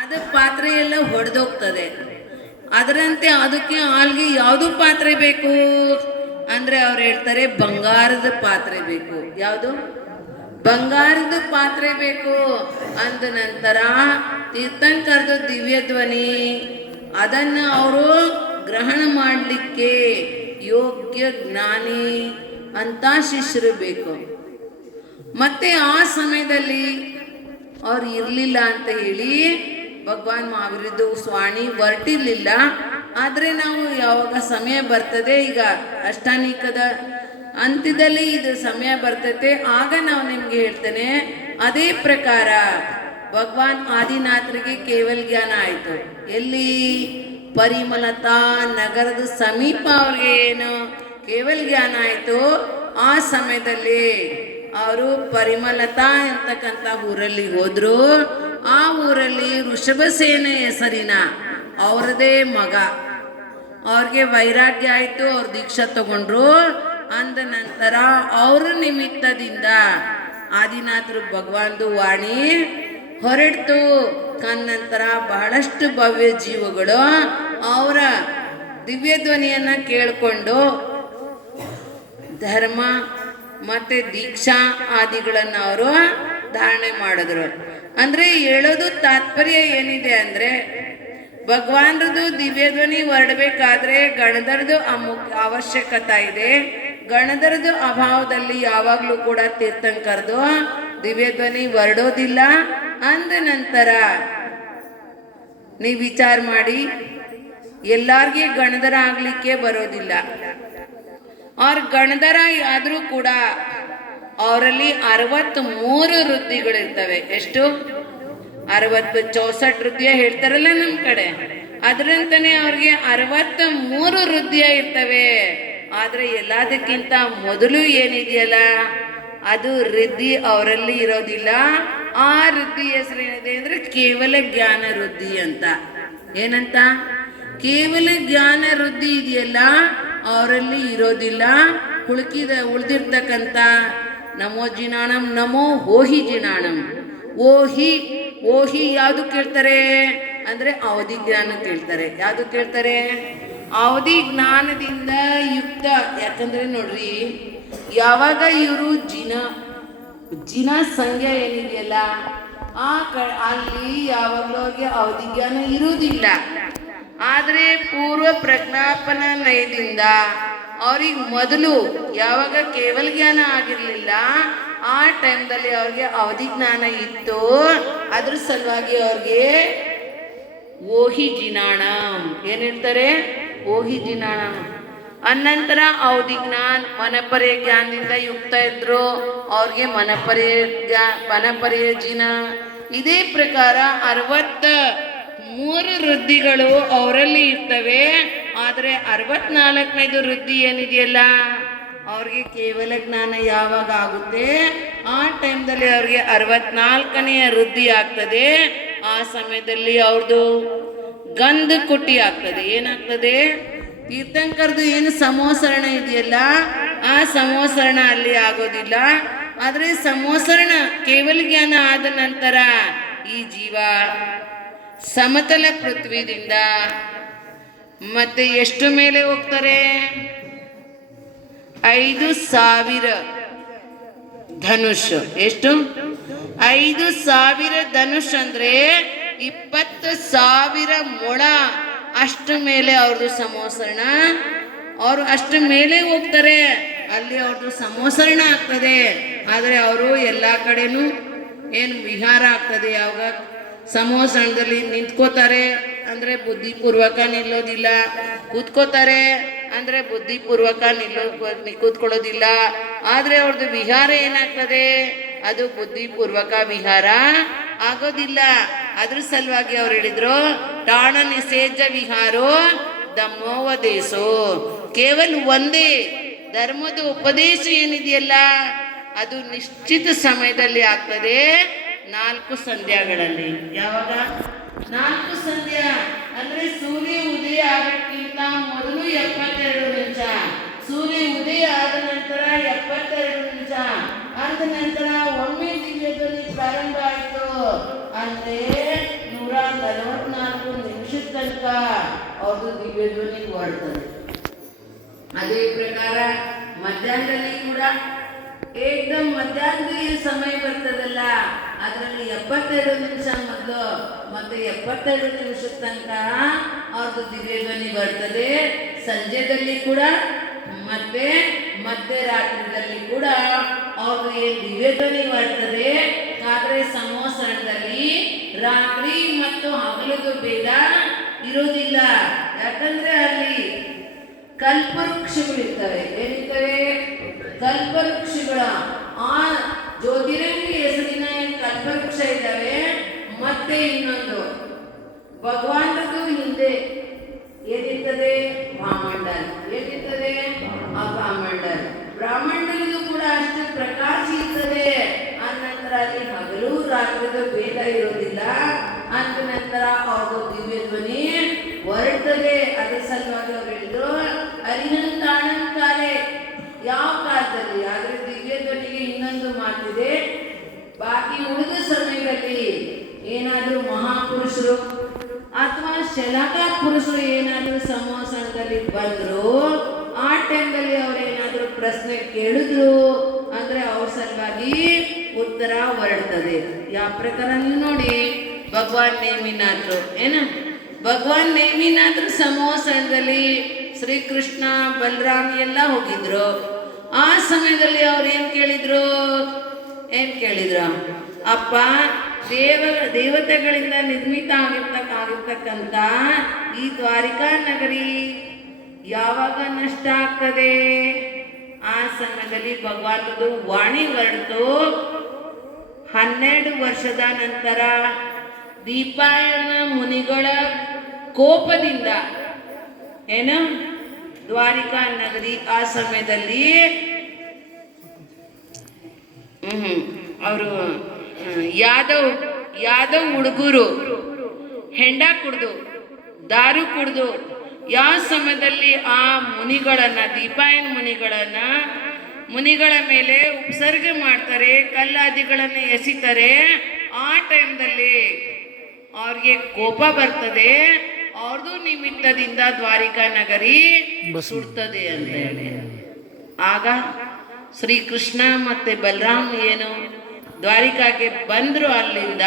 ಅದು ಪಾತ್ರೆ ಎಲ್ಲ ಹೊಡೆದೋಗ್ತದೆ. ಅದರಂತೆ ಅದಕ್ಕೆ ಹಾಲ್ಗೆ ಯಾವುದು ಪಾತ್ರೆ ಬೇಕು ಅಂದರೆ ಅವ್ರು ಹೇಳ್ತಾರೆ ಬಂಗಾರದ ಪಾತ್ರೆ ಬೇಕು. ಯಾವುದು? ಬಂಗಾರದ ಪಾತ್ರೆ ಬೇಕು. ಅಂದ ನಂತರ ತೀರ್ಥಂಕರದ ದಿವ್ಯ ಧ್ವನಿ ಅದನ್ನು ಅವರು ಗ್ರಹಣ ಮಾಡಲಿಕ್ಕೆ ಯೋಗ್ಯ ಜ್ಞಾನಿ ಅಂತ ಶಿಷ್ಯರು ಬೇಕು. ಮತ್ತೆ ಆ ಸಮಯದಲ್ಲಿ ಅವ್ರು ಇರಲಿಲ್ಲ ಅಂತ ಹೇಳಿ ಭಗವಾನ್ ಮಹಾವೀರದು ಸ್ವಾಣಿ ಹೊರಟಿರ್ಲಿಲ್ಲ. ಆದರೆ ನಾವು ಯಾವಾಗ ಸಮಯ ಬರ್ತದೆ, ಈಗ ಅಷ್ಟಾನಿಕದ ಅಂತ್ಯದಲ್ಲಿ ಇದು ಸಮಯ ಬರ್ತೈತೆ, ಆಗ ನಾವು ನಿಮ್ಗೆ ಹೇಳ್ತೇನೆ. ಅದೇ ಪ್ರಕಾರ ಭಗವಾನ್ ಆದಿನಾಥರಿಗೆ ಕೇವಲ ಜ್ಞಾನ ಆಯಿತು. ಎಲ್ಲಿ? ಪರಿಮಲತಾ ನಗರದ ಸಮೀಪ ಅವ್ರಿಗೆ ಏನು ಕೇವಲ ಜ್ಞಾನ ಆಯಿತು. ಆ ಸಮಯದಲ್ಲಿ ಅವರು ಪರಿಮಲತಾ ಅಂತಕ್ಕಂಥ ಊರಲ್ಲಿ ಹೋದ್ರು. ಆ ಊರಲ್ಲಿ ಋಷಭಸೇನ ಹೆಸರಿನ ಅವ್ರದೇ ಮಗ, ಅವ್ರಿಗೆ ವೈರಾಗ್ಯ ಆಯಿತು. ಅವ್ರ ದೀಕ್ಷಾ ತಗೊಂಡ್ರು. ಅಂದ ನಂತರ ಅವ್ರ ನಿಮಿತ್ತದಿಂದ ಆದಿನಾಥರು ಭಗವಾನ್ದು ವಾಣಿ ಹೊರಡ್ತು. ನಂತರ ಬಹಳಷ್ಟು ಭವ್ಯ ಜೀವಗಳು ಅವರ ದಿವ್ಯ ಧ್ವನಿಯನ್ನು ಕೇಳಿಕೊಂಡು ಧರ್ಮ ಮತ್ತು ದೀಕ್ಷಾ ಆದಿಗಳನ್ನು ಅವರು ಧಾರಣೆ ಮಾಡಿದ್ರು. ಅಂದರೆ ಹೇಳೋದು ತಾತ್ಪರ್ಯ ಏನಿದೆ ಅಂದರೆ, ಭಗವಾನ್ರದ್ದು ದಿವ್ಯಧ್ವನಿ ಹೊರಡಬೇಕಾದ್ರೆ ಗಣಧರದು ಅವಶ್ಯಕತೆ ಇದೆ. ಗಣಧರದು ಅಭಾವದಲ್ಲಿ ಯಾವಾಗಲೂ ಕೂಡ ತೀರ್ಥಂಕರದು ದಿವ್ಯಧ್ವನಿ ಹೊರಡೋದಿಲ್ಲ. ಅಂದ ನಂತರ ನೀವು ವಿಚಾರ ಮಾಡಿ, ಎಲ್ಲಾರ್ಗೆ ಗಣಧರ ಆಗಲಿಕ್ಕೆ ಬರೋದಿಲ್ಲ. ಅವ್ರ ಗಣಧರ ಆದರೂ ಕೂಡ ಅವರಲ್ಲಿ 63 ವೃದ್ಧಿಗಳಿರ್ತವೆ. ಎಷ್ಟು? 60 64 ವೃದ್ಧಿಯ ಹೇಳ್ತಾರಲ್ಲ ನಮ್ಮ ಕಡೆ, ಅದರಂತಾನೆ ಅವ್ರಿಗೆ 63 ವೃದ್ಧಿಯ ಇರ್ತವೆ. ಆದರೆ ಎಲ್ಲದಕ್ಕಿಂತ ಮೊದಲು ಏನಿದೆಯಲ್ಲ ಅದು ವೃದ್ಧಿ ಅವರಲ್ಲಿ ಇರೋದಿಲ್ಲ. ಆ ವೃದ್ಧಿ ಹೆಸರೇನಿದೆ ಅಂದರೆ ಕೇವಲ ಜ್ಞಾನ ವೃದ್ಧಿ ಅಂತ. ಏನಂತ? ಕೇವಲ ಜ್ಞಾನ ವೃದ್ಧಿ ಇದೆಯಲ್ಲ ಅವರಲ್ಲಿ ಇರೋದಿಲ್ಲ. ಉಳಿದಿರ್ತಕ್ಕಂಥ ನಮೋ ಜಿನಾಣಂ ನಮೋ ಓಹಿ ಜಿನಾಣಂ. ಓಹಿ ಯಾವುದು ಕೇಳ್ತಾರೆ ಅಂದರೆ ಅವಧಿ ಜ್ಞಾನ ಕೇಳ್ತಾರೆ. ಯಾವುದು ಕೇಳ್ತಾರೆ? ಅವಧಿ ಜ್ಞಾನದಿಂದ ಯುಕ್ತ. ಯಾಕಂದರೆ ನೋಡ್ರಿ, ಯಾವಾಗ ಇವರು ಜಿನ ಸಂಖ್ಯೆ ಏನಿದೆಯಲ್ಲ ಅಲ್ಲಿ ಯಾವಾಗಲೂ ಅವ್ರಿಗೆ ಅವಧಿ ಜ್ಞಾನ ಇರುವುದಿಲ್ಲ. ಆದರೆ ಪೂರ್ವ ಪ್ರಜ್ಞಾಪನ ನಯದಿಂದ ಅವ್ರಿಗೆ ಮೊದಲು ಯಾವಾಗ ಕೇವಲ ಜ್ಞಾನ ಆಗಿರಲಿಲ್ಲ, ಆ ಟೈಮ್ದಲ್ಲಿ ಅವ್ರಿಗೆ ಅವಧಿ ಜ್ಞಾನ ಇತ್ತು. ಅದ್ರ ಸಲುವಾಗಿ ಅವ್ರಿಗೆ ಓಹಿ ಜಿನಾಣಂ ಏನು ಹೇಳ್ತಾರೆ? ಓಹಿ ಜಿನಾಣಂ. ಅನಂತರ ಅವಧಿ ಜ್ಞಾನ ಮನಪರ್ಯ ಜ್ಞಾನದಿಂದ ಯುಕ್ತ ಇದ್ರು, ಅವ್ರಿಗೆ ಮನಪರ್ಯ ಜಿನ. ಇದೇ ಪ್ರಕಾರ 63 ವೃದ್ಧಿಗಳು ಅವರಲ್ಲಿ ಇರ್ತವೆ. ಆದರೆ 64ನೇದು ವೃದ್ಧಿ ಏನಿದೆಯಲ್ಲ ಅವ್ರಿಗೆ ಕೇವಲ ಜ್ಞಾನ ಯಾವಾಗ ಆಗುತ್ತೆ ಆ ಟೈಮ್ದಲ್ಲಿ ಅವ್ರಿಗೆ 64ನೆಯ ವೃದ್ಧಿ ಆಗ್ತದೆ. ಆ ಸಮಯದಲ್ಲಿ ಅವ್ರದ್ದು ಗಂಧ ಕುಟಿ ಆಗ್ತದೆ. ಏನಾಗ್ತದೆ? ತೀರ್ಥಂಕರದು ಏನು ಸಮೋಸರಣ ಇದೆಯಲ್ಲ ಆ ಸಮೋಸರಣ ಅಲ್ಲಿ ಆಗೋದಿಲ್ಲ. ಆದರೆ ಸಮೋಸರಣ ಕೇವಲ ಜ್ಞಾನ ಆದ ನಂತರ ಈ ಜೀವ ಸಮತಲ ಪೃಥ್ವಿದಿಂದ ಮತ್ತೆ ಎಷ್ಟು ಮೇಲೆ ಹೋಗ್ತಾರೆ? 5000 ಧನುಷ್. ಎಷ್ಟು? 5000 ಧನುಷ್ ಅಂದರೆ 20,000 ಮೊಳ. ಅಷ್ಟು ಮೇಲೆ ಅವ್ರದ್ದು ಸಮೋಸರಣ. ಅವರು ಅಷ್ಟು ಮೇಲೆ ಹೋಗ್ತಾರೆ, ಅಲ್ಲಿ ಅವ್ರದ್ದು ಸಮೋಸರಣ ಆಗ್ತದೆ. ಆದರೆ ಅವರು ಎಲ್ಲ ಕಡೆನೂ ಏನು ವಿಹಾರ ಆಗ್ತದೆ. ಯಾವಾಗ ಸಮೋಸರಣದಲ್ಲಿ ನಿಂತ್ಕೋತಾರೆ ಅಂದರೆ ಬುದ್ಧಿಪೂರ್ವಕ ನಿಲ್ಲೋದಿಲ್ಲ, ಕೂತ್ಕೋತಾರೆ ಅಂದರೆ ಬುದ್ಧಿಪೂರ್ವಕ ಕೂತ್ಕೊಳ್ಳೋದಿಲ್ಲ. ಆದರೆ ಅವ್ರದ್ದು ವಿಹಾರ ಏನಾಗ್ತದೆ? ಅದು ಬುದ್ಧಿಪೂರ್ವಕ ವಿಹಾರ ಆಗೋದಿಲ್ಲ. ಅದ್ರ ಸಲುವಾಗಿ ಅವ್ರು ಹೇಳಿದ್ರು ಟಾಣ ನಿಷೇಧ ವಿಹಾರೋ ಧರ್ಮೋಪದೇಶೋ. ಕೇವಲ ಒಂದೇ ಧರ್ಮದ ಉಪದೇಶ ಏನಿದೆಯಲ್ಲ ಅದು ನಿಶ್ಚಿತ ಸಮಯದಲ್ಲಿ ಆಗ್ತದೆ, 4 ಸಂಧ್ಯಾಗಳಲ್ಲಿ. ಯಾವಾಗ? 4 ಸಂಧ್ಯಾ ಅಂದರೆ ಸೂರ್ಯ ಉದಯ ಆಗೋಕ್ಕಿಂತ ಮೊದಲು 72 ನಿಮಿಷ, ಸೂರ್ಯ ಉದಯ ಆದ ನಂತರ 72 ನಿಮಿಷ, ಆದ ನಂತರ ಒಮ್ಮೆ ದಿವ್ಯದಲ್ಲಿ ಪ್ರಾರಂಭ ಆಯಿತು. ಅಂದರೆ 140 ಅವ್ರದ್ದು ದಿವ್ಯ ಧ್ವನಿ ಹೊರಡ್ತದೆ. ಅದೇ ಪ್ರಕಾರ ಮಧ್ಯಾಹ್ನದಲ್ಲಿ ಕೂಡ ಏಕದಮ್ ಮಧ್ಯಾಹ್ನದ ಸಮಯ ಬರ್ತದಲ್ಲ, ಅದರಲ್ಲಿ 72 ನಿಮಿಷ ಮೊದಲು ಮತ್ತೆ 72 ನಿಮಿಷದ ತನಕ ಅವ್ರದ್ದು ದಿವ್ಯ ಧ್ವನಿ ಬರ್ತದೆ. ಸಂಜೆದಲ್ಲಿ ಕೂಡ ಮತ್ತೆ ಮಧ್ಯರಾತ್ರಿದಲ್ಲಿ ಕೂಡ ಅವ್ರದ್ದು ಏನು ದಿವ್ಯ ಧ್ವನಿ ಬರ್ತದೆ. ಆದರೆ ಸಂವತ್ಸರದಲ್ಲಿ ರಾತ್ರಿ ಮತ್ತು ಹಗಲದು ಭೇದ ಇರೋದಿಲ್ಲ. ಯಾಕಂದ್ರೆ ಅಲ್ಲಿ ಕಲ್ಪವೃಕ್ಷಗಳಿರ್ತವೆ. ಏನಿರ್ತವೆ? ಕಲ್ಪವೃಕ್ಷಗಳ ಆ ಜ್ಯೋತಿರಂಗಿ ಹೆಸರಿನ ಕಲ್ಪವೃಕ್ಷ ಇದ್ದಾವೆ. ಮತ್ತೆ ಇನ್ನೊಂದು ಭಗವಾನದು ಹಿಂದೆ ಏನಿರ್ತದೆ? ಬ್ರಹ್ಮಂಡಲ್. ಏನಿರ್ತದೆ? ಆ ಬ್ರಹ್ಮಂಡಲ್. ಬ್ರಹ್ಮಂಡಲದು ಕೂಡ ಅಷ್ಟು ಪ್ರಕಾಶ ಇರ್ತದೆ. ಅನಂತರ ಅಲ್ಲಿ ಹಗಲು ರಾತ್ರಿದು ಭೇದ ಇರೋದಿಲ್ಲ. ಅಂತ ನಂತರ ಅವ್ರದ್ದು ದಿವ್ಯ ಧ್ವನಿ ಹೊರಡ್ತದೆ. ಅದರ ಸಲುವಾಗಿ ಅವ್ರು ಹೇಳಿದ್ರು ಅರಿಹಂತ ಆನಂದ ಕಾಲೇ. ಯಾವ ಕಾಲದಲ್ಲಿ? ಆದ್ರೆ ದಿವ್ಯ ಧ್ವನಿಗೆ ಇನ್ನೊಂದು ಮಾತಿದೆ. ಬಾಕಿ ಉಳಿದ ಸಮಯದಲ್ಲಿ ಏನಾದರೂ ಮಹಾಪುರುಷರು ಅಥವಾ ಶಲಾಕ ಪುರುಷರು ಏನಾದರೂ ಸಂವತ್ಸರದಲ್ಲಿ ಬಂದ್ರು, ಆ ಟೈಮ್ದಲ್ಲಿ ಅವ್ರೇನಾದ್ರೂ ಪ್ರಶ್ನೆ ಕೇಳಿದ್ರು ಅಂದ್ರೆ ಅವ್ರ ಸಲುವಾಗಿ ಉತ್ತರ ಹೊರಡ್ತದೆ. ಯಾವ ಪ್ರಕಾರ ನೀವು ನೋಡಿ, ಭಗವಾನ್ ನೇಮಿನಾಥ್ರು ಭಗವಾನ್ ನೇಮಿನಾಥ್ರು ಸಂವತ್ಸರದಲ್ಲಿ ಶ್ರೀಕೃಷ್ಣ ಬಲರಾಮ್ ಎಲ್ಲ ಹೋಗಿದ್ರು. ಆ ಸಮಯದಲ್ಲಿ ಅವ್ರು ಏನ್ ಕೇಳಿದ್ರು? ಅಪ್ಪ, ದೇವತೆಗಳಿಂದ ನಿರ್ಮಿತ ಆಗಿರ್ತಕ್ಕಂಥ ಈ ದ್ವಾರಿಕಾ ನಗರಿ ಯಾವಾಗ ನಷ್ಟ ಆಗ್ತದೆ? ಆ ಸಮಯದಲ್ಲಿ ಭಗವಾನದು ವಾಣಿ ಹೊರಡ್ತು. 12 ವರ್ಷದ ನಂತರ ದೀಪಾಯನ ಮುನಿಗಳ ಕೋಪದಿಂದ ದ್ವಾರಿಕಾ ನಗರಿ ಆ ಸಮಯದಲ್ಲಿ ಅವರು ಯಾದವ್ ಹುಡುಗರು ಹೆಂಡ ಕುಡ್ದು ದಾರು ಕುಡ್ದು ಯಾವ ಸಮಯದಲ್ಲಿ ಆ ಮುನಿಗಳನ್ನ ದೀಪಾಯನ ಮುನಿಗಳ ಮೇಲೆ ಉಪಸರ್ಗ ಮಾಡ್ತಾರೆ, ಕಲ್ಲಾದಿಗಳನ್ನು ಎಸಿತಾರೆ. ಆ ಟೈಮ್ದಲ್ಲಿ ಅವ್ರಿಗೆ ಕೋಪ ಬರ್ತದೆ. ಅವ್ರದ್ದು ನಿಮಿತ್ತದಿಂದ ದ್ವಾರಿಕಾ ನಗರಿ ಸುಡ್ತದೆ ಅಂತ ಹೇಳಿ. ಆಗ ಶ್ರೀಕೃಷ್ಣ ಮತ್ತೆ ಬಲರಾಮ್ ದ್ವಾರಿಕಾಗೆ ಬಂದ್ರು. ಅಲ್ಲಿಂದ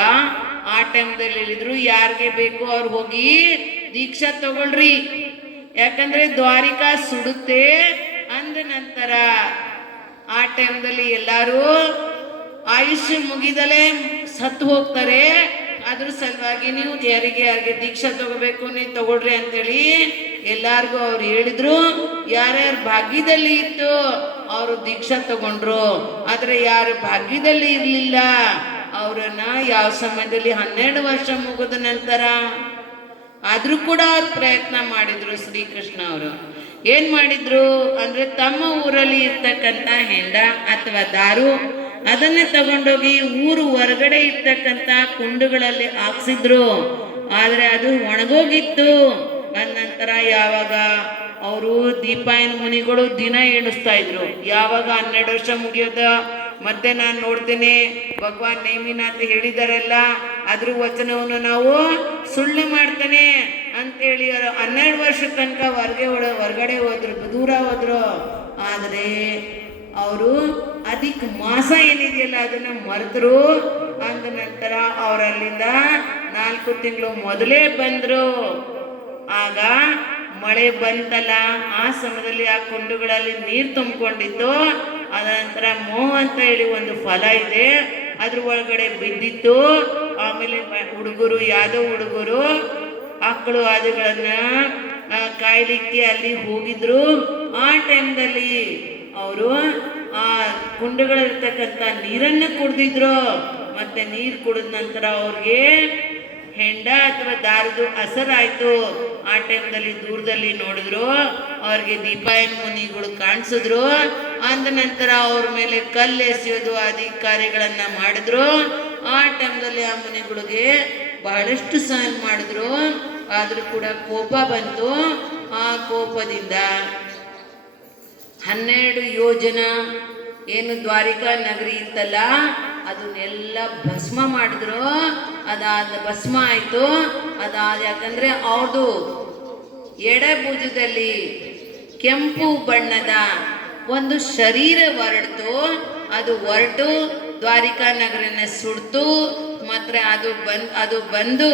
ಆ ಟೈಮ್ದಲ್ಲಿ ಹೇಳಿದ್ರು, ಯಾರಿಗೆ ಬೇಕು ಅವ್ರು ಹೋಗಿ ದೀಕ್ಷಾ ತಗೊಳ್ರಿ, ಯಾಕಂದ್ರೆ ದ್ವಾರಿಕಾ ಸುಡುತ್ತೆ. ಅಂದ ನಂತರ ಆ ಟೈಮ್ದಲ್ಲಿ ಎಲ್ಲರೂ ಆಯುಷ್ಯ ಮುಗಿದಲೇ ಸತ್ತು ಹೋಗ್ತಾರೆ. ಅದ್ರ ಸಲುವಾಗಿ ನೀವು ಯಾರಿಗೆ ದೀಕ್ಷಾ ತಗೋಬೇಕು ನೀವು ತಗೊಳ್ರಿ ಅಂತೇಳಿ ಎಲ್ಲಾರ್ಗು ಅವ್ರು ಹೇಳಿದ್ರು. ಯಾರ್ಯಾರ ಭಾಗ್ಯದಲ್ಲಿ ಇತ್ತು ಅವರು ದೀಕ್ಷಾ ತಗೊಂಡ್ರು. ಆದ್ರೆ ಯಾರು ಭಾಗ್ಯದಲ್ಲಿ ಇರ್ಲಿಲ್ಲ ಅವರನ್ನ ಯಾವ ಸಮಯದಲ್ಲಿ 12 ವರ್ಷ ಮುಗಿದ ನಂತರ ಆದ್ರೂ ಕೂಡ ಅವ್ರು ಪ್ರಯತ್ನ ಮಾಡಿದ್ರು. ಶ್ರೀಕೃಷ್ಣ ಅವರು ಏನ್ ಮಾಡಿದ್ರು ಅಂದ್ರೆ ತಮ್ಮ ಊರಲ್ಲಿ ಇರ್ತಕ್ಕಂಥ ಹೆಂಡ ಅಥವಾ ದಾರು ಅದನ್ನೇ ತಗೊಂಡೋಗಿ ಊರು ಹೊರಗಡೆ ಇರ್ತಕ್ಕಂಥ ಕುಂಡುಗಳಲ್ಲಿ ಹಾಕ್ಸಿದ್ರು. ಆದ್ರೆ ಅದು ಒಣಗೋಗಿತ್ತು. ನಂತರ ಯಾವಾಗ ಅವರು ದೀಪಾಯನ ಮುನಿಗಳು ದಿನ ಎಣಿಸ್ತಾ ಇದ್ರು, ಯಾವಾಗ 12 ವರ್ಷ ಮುಗಿಯೋದ ಮತ್ತೆ ನಾನು ನೋಡ್ತೇನೆ, ಭಗವಾನ್ ನೇಮಿನಾಥ್ ಹೇಳಿದಾರಲ್ಲ ಅದ್ರ ವಚನವನ್ನು ನಾವು ಸುಳ್ಳು ಮಾಡ್ತೇನೆ ಅಂತೇಳಿ 12 ವರ್ಷ ತನಕ ಹೊರಗಡೆ ಹೋದ್ರು, ದೂರ ಹೋದ್ರು. ಆದರೆ ಅವರು ಅಧಿಕ ಮಾಸ ಏನಿದೆಯಲ್ಲ ಅದನ್ನ ಮರೆತರು. ಅಂದ ನಂತರ ಅವರಲ್ಲಿಂದ 4 ತಿಂಗಳು ಮೊದಲೇ ಬಂದ್ರು. ಆಗ ಮಳೆ ಬಂತಲ್ಲ, ಆ ಸಮಯದಲ್ಲಿ ಆ ಕುಂಡುಗಳಲ್ಲಿ ನೀರು ತುಂಬಿಕೊಂಡಿತ್ತು. ಅದ ನಂತರ ಮೋಹ ಅಂತ ಹೇಳಿ ಒಂದು ಫಲ ಇದೆ, ಅದ್ರ ಒಳಗಡೆ ಬಿದ್ದಿತ್ತು. ಆಮೇಲೆ ಯಾದವ್ ಹುಡುಗರು ಆಕಳು ಆದುಗಳನ್ನ ಕಾಯ್ಲಿಕ್ಕೆ ಅಲ್ಲಿ ಹೋಗಿದ್ರು. ಆ ಟೈಮ್ದಲ್ಲಿ ಅವರು ಆ ಕುಂಡಗಳಿರ್ತಕ್ಕಂಥ ನೀರನ್ನು ಕುಡ್ದಿದ್ರು. ಮತ್ತೆ ನೀರು ಕುಡಿದ ನಂತರ ಅವ್ರಿಗೆ ಹೆಂಡ ಅಥವಾ ದಾರದು ಹಸರಾಯ್ತು. ಆ ಟೈಮ್ದಲ್ಲಿ ದೂರದಲ್ಲಿ ನೋಡಿದ್ರು, ಅವ್ರಿಗೆ ದೀಪಾಯನ ಮುನಿಗಳು ಕಾಣಿಸಿದ್ರು. ಅಂದ ನಂತರ ಅವ್ರ ಮೇಲೆ ಕಲ್ಲು ಎಸೆಯೋದು ಅಧಿಕಾರಿಗಳನ್ನ ಮಾಡಿದ್ರು. ಆ ಟೈಮ್ದಲ್ಲಿ ಆ ಮುನಿಗಳಿಗೆ ಬಹಳಷ್ಟು ಸಹನ ಮಾಡಿದ್ರು. ಆದ್ರೂ ಕೂಡ ಕೋಪ ಬಂತು. ಆ ಕೋಪದಿಂದ 12 ಯೋಜನ ಏನು ದ್ವಾರಿಕಾ ನಗರಿ ಇತ್ತಲ್ಲ ಅದನ್ನೆಲ್ಲ ಭಸ್ಮ ಮಾಡಿದ್ರು. ಅದಾದ ಭಸ್ಮ ಆಯ್ತು. ಯಾಕಂದ್ರೆ ಅವ್ರದು ಎಡಭುಜದಲ್ಲಿ ಕೆಂಪು ಬಣ್ಣದ ಒಂದು ಶರೀರ ಹೊರಡ್ತು. ಅದು ಹೊರಟು ದ್ವಾರಿಕಾ ನಗರನ ಸುಡ್ತು. ಮತ್ತೆ ಅದು ಬಂದು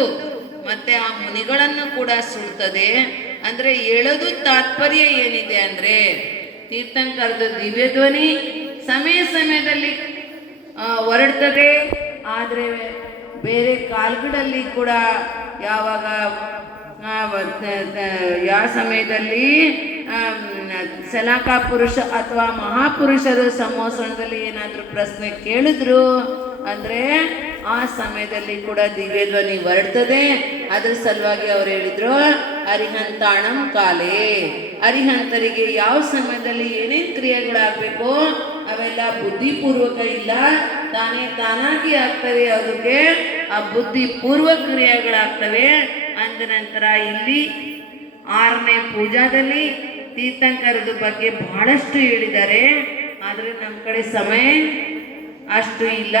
ಮತ್ತೆ ಆ ಮುನಿಗಳನ್ನು ಕೂಡ ಸುಡ್ತದೆ. ಅಂದ್ರೆ ಹೇಳೋದು ತಾತ್ಪರ್ಯ ಏನಿದೆ ಅಂದ್ರೆ, ತೀರ್ಥಂಕರದ ದಿವ್ಯ ಧ್ವನಿ ಸಮಯದಲ್ಲಿ ಹೊರಡ್ತದೆ. ಆದರೆ ಬೇರೆ ಕಾಲಗಳಲ್ಲಿ ಕೂಡ ಯಾವಾಗ ಯಾವ ಸಮಯದಲ್ಲಿ ಸಲಕಾ ಪುರುಷ ಅಥವಾ ಮಹಾಪುರುಷರ ಸಂವತ್ಸರದಲ್ಲಿ ಏನಾದರೂ ಪ್ರಶ್ನೆ ಕೇಳಿದ್ರು ಅಂದರೆ ಆ ಸಮಯದಲ್ಲಿ ಕೂಡ ದಿವ್ಯ ಧ್ವನಿ ಹೊರಡ್ತದೆ. ಅದ್ರ ಸಲುವಾಗಿ ಅವ್ರು ಹೇಳಿದ್ರು ಅರಿಹಂತಾಣಂ ಕಾಲೇ. ಅರಿಹಂತರಿಗೆ ಯಾವ ಸಮಯದಲ್ಲಿ ಏನೇನು ಕ್ರಿಯೆಗಳಾಗಬೇಕು ಅವೆಲ್ಲ ಬುದ್ಧಿಪೂರ್ವಕ ಇಲ್ಲ, ತಾನಾಗಿ ಆಗ್ತವೆ. ಅದಕ್ಕೆ ಆ ಬುದ್ಧಿಪೂರ್ವಕ ಕ್ರಿಯೆಗಳಾಗ್ತವೆ. ಅಂದ ನಂತರ ಇಲ್ಲಿ 6ನೇ ಪೂಜಾದಲ್ಲಿ ತೀರ್ಥಂಕರದ ಬಗ್ಗೆ ಬಹಳಷ್ಟು ಹೇಳಿದ್ದಾರೆ. ಆದರೆ ನಮ್ಮ ಕಡೆ ಸಮಯ ಅಷ್ಟು ಇಲ್ಲ.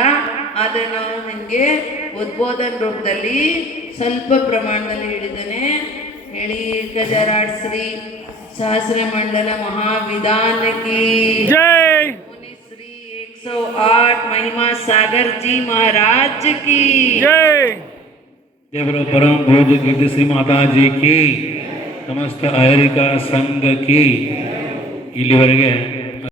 ಆದರೆ ನಾನು ನಿಮಗೆ ಉದ್ಬೋಧನ ರೂಪದಲ್ಲಿ ಸ್ವಲ್ಪ ಪ್ರಮಾಣದಲ್ಲಿ ಹೇಳಿದ್ದೇನೆ. ಹೇಳಿ ಗಜರಾಟ್ ಶ್ರೀ ಸಹಸ್ರ ಮಂಡಲ महाविधान की जय। मुनि श्री 108 महिमा सागर जी महाराज की जय। देवरो परम पूज्य कीर्ति श्री माता जी की, समस्त आयरिका संघ की. ಇಲ್ಲಿವರೆಗೆ